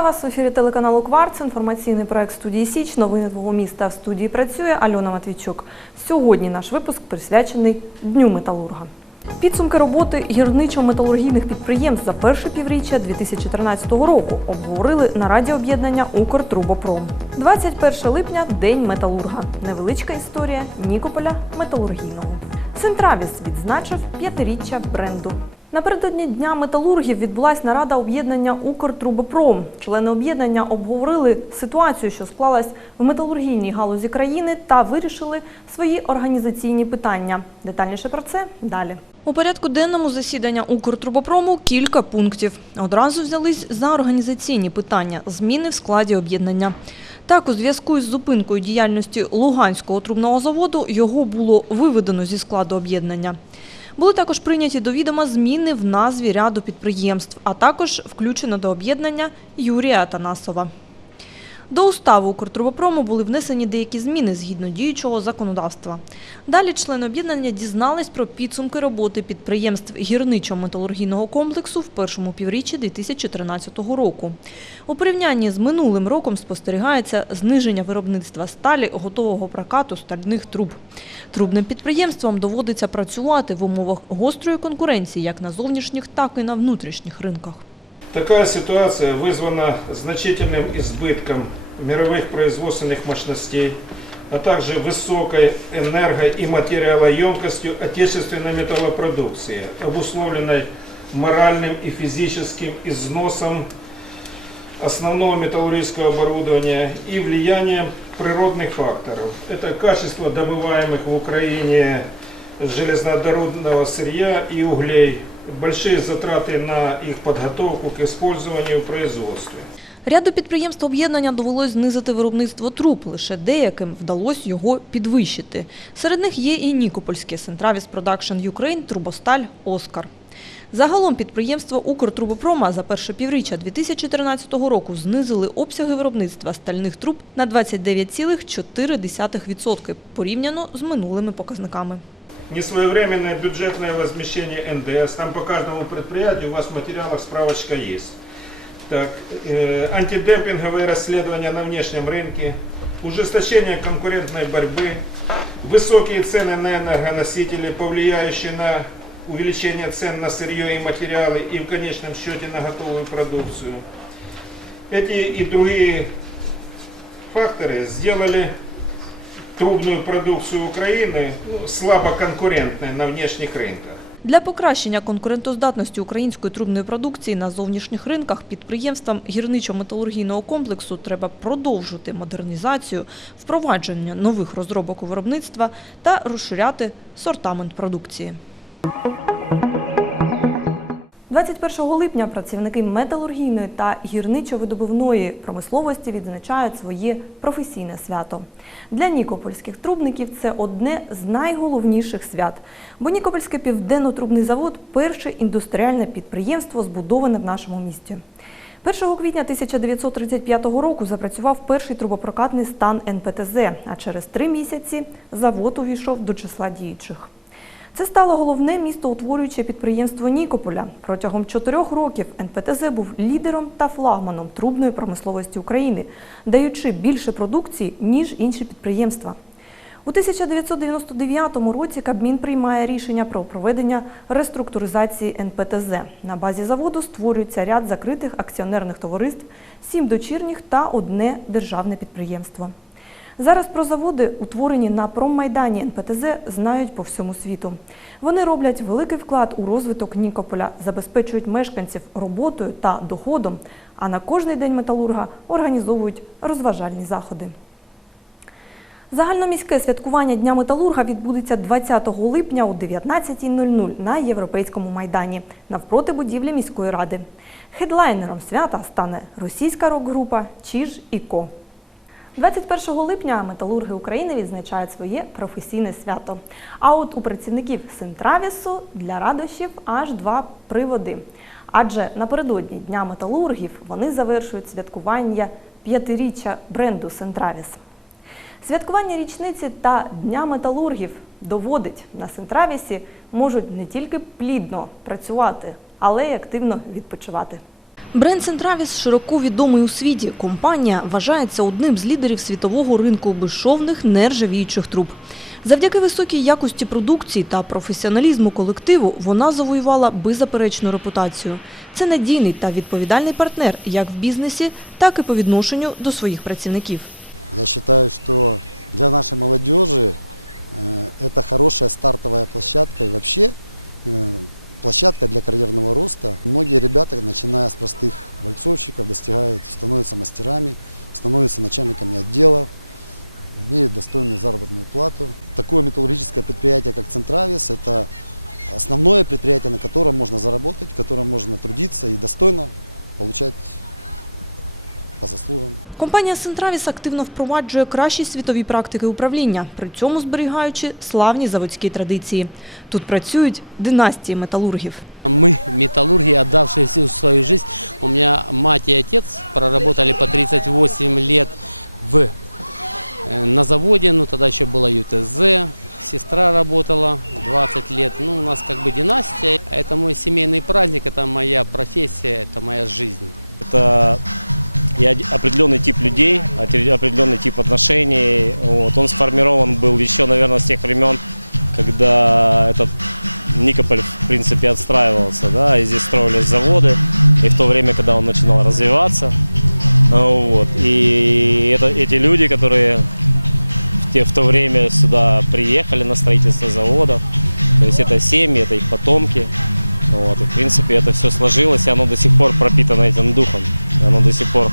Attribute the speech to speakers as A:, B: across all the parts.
A: в ефірі телеканалу Кварц. Інформаційний проект студії Січ. Новини твого міста в студії працює Альона Матвійчук. Сьогодні наш випуск присвячений Дню металурга. Підсумки роботи гірничо-металургійних підприємств за перше півріччя 2013 року обговорили на раді об'єднання Укртрубопром. 21 липня День металурга. Невеличка історія Нікополя металургійного. Центравіс відзначив п'ятиріччя бренду. Напередодні дня металургів відбулась нарада об'єднання Укртрубопром. Члени об'єднання обговорили ситуацію, що склалась в металургійній галузі країни, та вирішили свої організаційні питання. Детальніше про це далі. У порядку денному засідання Укртрубопрому кілька пунктів. Одразу взялись за організаційні питання, зміни в складі об'єднання. Так, у зв'язку із зупинкою діяльності Луганського трубного заводу його було виведено зі складу об'єднання. Були також прийняті до відома зміни в назві ряду підприємств, а також включено до об'єднання Юрія Атанасова. До уставу Укртрубопрому були внесені деякі зміни згідно діючого законодавства. Далі члени об'єднання дізнались про підсумки роботи підприємств гірничо-металургійного комплексу в першому півріччі 2013 року. У порівнянні з минулим роком спостерігається зниження виробництва сталі готового прокату стальних труб. Трубним підприємствам доводиться працювати в умовах гострої конкуренції як на зовнішніх, так і на внутрішніх ринках.
B: Такая ситуация вызвана значительным избытком мировых производственных мощностей, а также высокой энерго- и материалоемкостью отечественной металлопродукции, обусловленной моральным и физическим износом основного металлургического оборудования и влиянием природных факторов. Это качество добываемых в Украине железнодородного сырья и углей, большие затраты на их подготовку к использованию в.
A: Ряду підприємств об'єднання довелось знизити виробництво труб, лише деяким вдалося його підвищити. Серед них є і Нікопольське Центравіс Продакшн Юкрейн, Трубосталь, Оскар. Загалом підприємства Укртрубопрома за перше півріччя 2013 року знизили обсяги виробництва стальних труб на 29,4% порівняно з минулими показниками.
B: Несвоевременное бюджетное возмещение НДС, там по каждому предприятию у вас в материалах справочка есть. Так, э, антидемпинговые расследования на внешнем рынке, ужесточение конкурентной борьбы, высокие цены на энергоносители, повлияющие на увеличение цен на сырье и материалы и в конечном счете на готовую продукцию. Эти и другие факторы сделали трубную продукцию Украины ну, слабо конкурентной на внешних рынках.
A: Для покращення конкурентоздатності української трубної продукції на зовнішніх ринках підприємствам гірничо-металургійного комплексу треба продовжити модернізацію, впровадження нових розробок у виробництва та розширяти сортамент продукції. 21 липня працівники металургійної та гірничо-видобувної промисловості відзначають своє професійне свято. Для нікопольських трубників це одне з найголовніших свят, бо Нікопольський південно-трубний завод перше індустріальне підприємство, збудоване в нашому місті. 1 квітня 1935 року запрацював перший трубопрокатний стан НПТЗ, а через три місяці завод увійшов до числа діючих. Це стало головне містоутворююче підприємство Нікополя. Протягом чотирьох років НПТЗ був лідером та флагманом трубної промисловості України, даючи більше продукції, ніж інші підприємства. У 1999 році Кабмін приймає рішення про проведення реструктуризації НПТЗ. На базі заводу створюється ряд закритих акціонерних товариств, сім дочірніх та одне державне підприємство. Зараз про заводи, утворені на проммайдані НПТЗ, знають по всьому світу. Вони роблять великий вклад у розвиток Нікополя, забезпечують мешканців роботою та доходом, а на кожний день металурга організовують розважальні заходи. Загальноміське святкування Дня металурга відбудеться 20 липня о 19.00 на Європейському майдані навпроти будівлі міської ради. Хедлайнером свята стане російська рок-група Чіж і Ко. 21 липня металурги України відзначають своє професійне свято. А от у працівників Сентравісу для радощів аж два приводи. Адже напередодні Дня металургів вони завершують святкування п'ятиріччя бренду Сентравіс. Святкування річниці та Дня металургів доводить на Сентравісі можуть не тільки плідно працювати, але й активно відпочивати.
C: Бренд Центравіс широко відомий у світі. Компанія вважається одним з лідерів світового ринку безшовних нержавіючих труб. Завдяки високій якості продукції та професіоналізму колективу вона завоювала беззаперечну репутацію. Це надійний та відповідальний партнер як в бізнесі, так і по відношенню до своїх працівників.
D: Я считаю, что для нашей молодежи э, это хорошая стартовая площадка и вообще э, площадка для карьерного роста. Многие ребята, начиная с простых вальцовщиков, достигают, становятся мастерами, становятся начальниками отделов, имеют достойную заработную плату. Такое металлургическое предприятие, как Центравис, это основное предприятие, на котором можно заработать, в котором можно трудиться и достойно получать по заслугам.
C: Компанія Центравіс активно впроваджує кращі світові практики управління, при цьому зберігаючи славні заводські традиції. Тут працюють династії металургів.
E: Мы, металлурги, отдавшие всю свою жизнь, у меня мать и отец проработали по 38 лет в, э, на заводе, ну тогда еще было ЮТЗ, сестра работала 20 лет, ну у нас как бы династия, это мой семейный праздник, это моя профессия, это моя жизнь.
F: Это и определенный тип людей, определенный тип отношений. Вот. Он сформирован был еще, наверное, с тех времен, когда этот Никополь, в принципе, отстраивался, да, и здесь строились заводы, и в то время, когда он начинал развиваться. Вот. И это, эти люди, которые в, те, в то время сюда приехали на строительство завода, то есть это семьи, это их потомки. Вот, и в принципе это все сложилось, и оно до сих пор пропитано этим духом. И оно до сих пор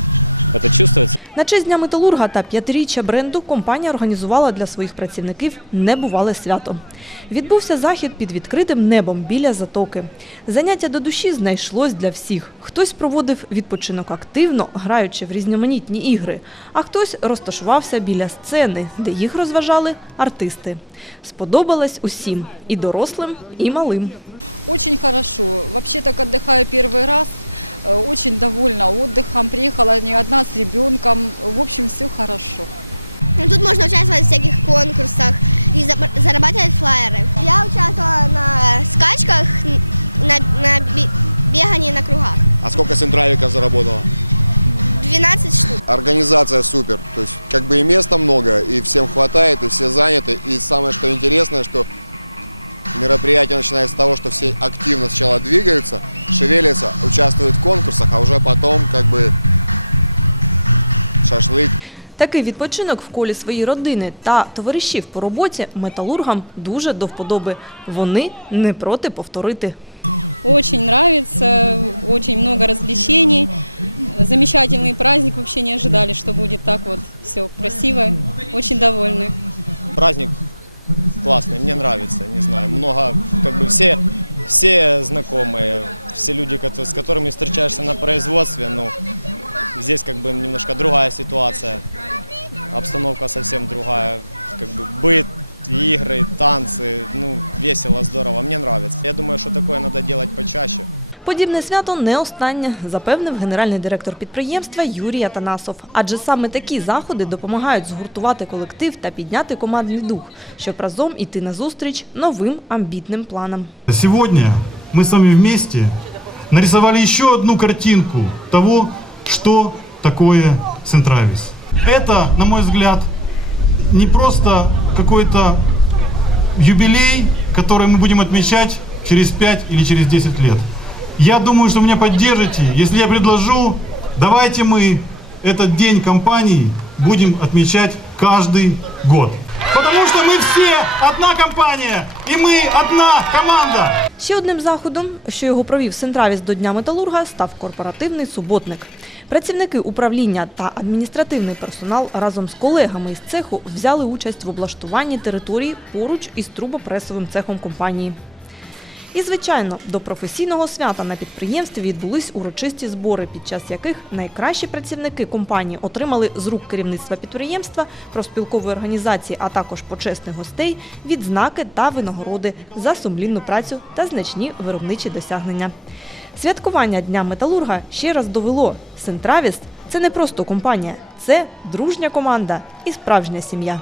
F: это чувствуется.
C: На честь Дня металурга та п'ятиріччя бренду компанія організувала для своїх працівників небувале свято. Відбувся захід під відкритим небом біля затоки. Заняття до душі знайшлось для всіх. Хтось проводив відпочинок активно, граючи в різноманітні ігри, а хтось розташувався біля сцени, де їх розважали артисти. Сподобалось усім і дорослим, і малим.
G: Очень хорошо. Вообще так отдыхаю первый раз. Э, Очень довольна отдыхом. Приехала не одна с ребенком. В общем, все хорошо.
H: Ну, Тут можно участвовать в всяких конкурсах и за- зарабатывать флайеры. Я участвовала на скачках, на, на бе- бегании на кругах.
I: А сколько центравиков заработала?
H: 12 штук.
I: Организация супер. То есть как бы и места много, и всем хватает, и все заняты. И самое что интересное, что мероприятие начинается с того, что все активно сначала двигаются, шевелятся, участвуют в конкурсах, а уже потом как бы шашлык,
C: Такий відпочинок в колі своєї родини та товаришів по роботі металургам дуже до вподоби. Вони не проти повторити.
J: Очень нравится, очень много развлечений. Замечательный праздник, вообще не ожидали, что будет так вот все красиво. Очень довольны.
F: Праздник классный, мне нравится, не знаю, много, как бы все, все знакомые, все люди, кото- с которыми встречаешься на производстве, ну, здесь как бы немножко другая ситуация, обстановка совсем другая, как бы быт, игры, танцы, ну, весело, здорово, мне нравится. Я думаю, что такое надо делать почаще.
C: Подібне свято не останнє, запевнив генеральний директор підприємства Юрій Атанасов. Адже саме такі заходи допомагають згуртувати колектив та підняти командний дух, щоб разом іти назустріч новим амбітним планам.
K: Сегодня мы с вами вместе нарисовали еще одну картинку того, что такое Центравис. Это, на мой взгляд, не просто какой-то юбилей, который мы будем отмечать через 5 или через 10 лет. Я думаю, что меня поддержите, если я предложу, давайте мы этот день компании будем отмечать каждый год. Потому что мы все одна компания, и мы одна команда.
C: Ще одним заходом, що його провів Центравіс до Дня металурга, став корпоративний суботник. Працівники управління та адміністративний персонал разом з колегами із цеху взяли участь в облаштуванні території поруч із трубопресовим цехом компанії. І, звичайно, до професійного свята на підприємстві відбулись урочисті збори, під час яких найкращі працівники компанії отримали з рук керівництва підприємства, профспілкової організації, а також почесних гостей відзнаки та винагороди за сумлінну працю та значні виробничі досягнення. Святкування Дня металурга ще раз довело Сентравіс це не просто компанія, це дружня команда і справжня сім'я.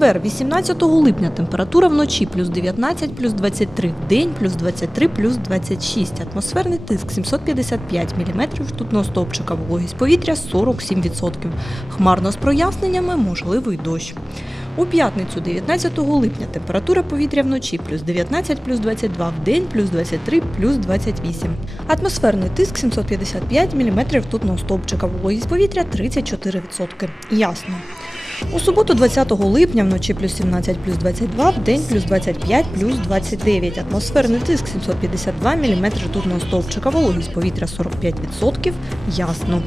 C: Четвер, 18 липня, температура вночі плюс 19, плюс 23, в день плюс 23, плюс 26. Атмосферний тиск 755 мм ртутного стовпчика, вологість повітря 47%. Хмарно з проясненнями, можливий дощ. У п'ятницю, 19 липня, температура повітря вночі плюс 19, плюс 22, в день плюс 23, плюс 28. Атмосферний тиск 755 мм ртутного стовпчика, вологість повітря 34%. Ясно. У суботу 20 липня вночі плюс 17, плюс 22, в день плюс 25, плюс 29. Атмосферний тиск 752 мм ртутного стовпчика, вологість повітря 45%. Ясно.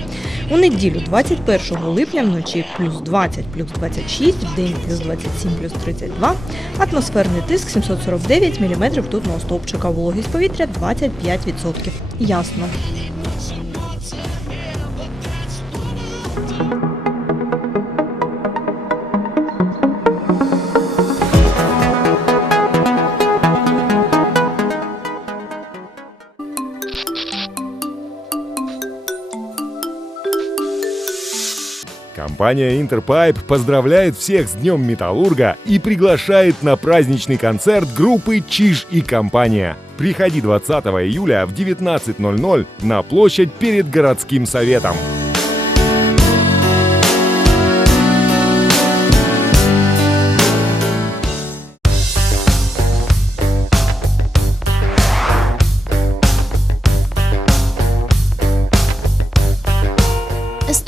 C: У неділю 21 липня вночі плюс 20, плюс 26, в день плюс 27, плюс 32. Атмосферний тиск 749 мм ртутного стовпчика, вологість повітря 25%. Ясно.
L: Компания Интерпайп поздравляет всех с Днем Металлурга и приглашает на праздничный концерт группы Чиж и компания. Приходи 20 июля в 19.00 на площадь перед городским советом.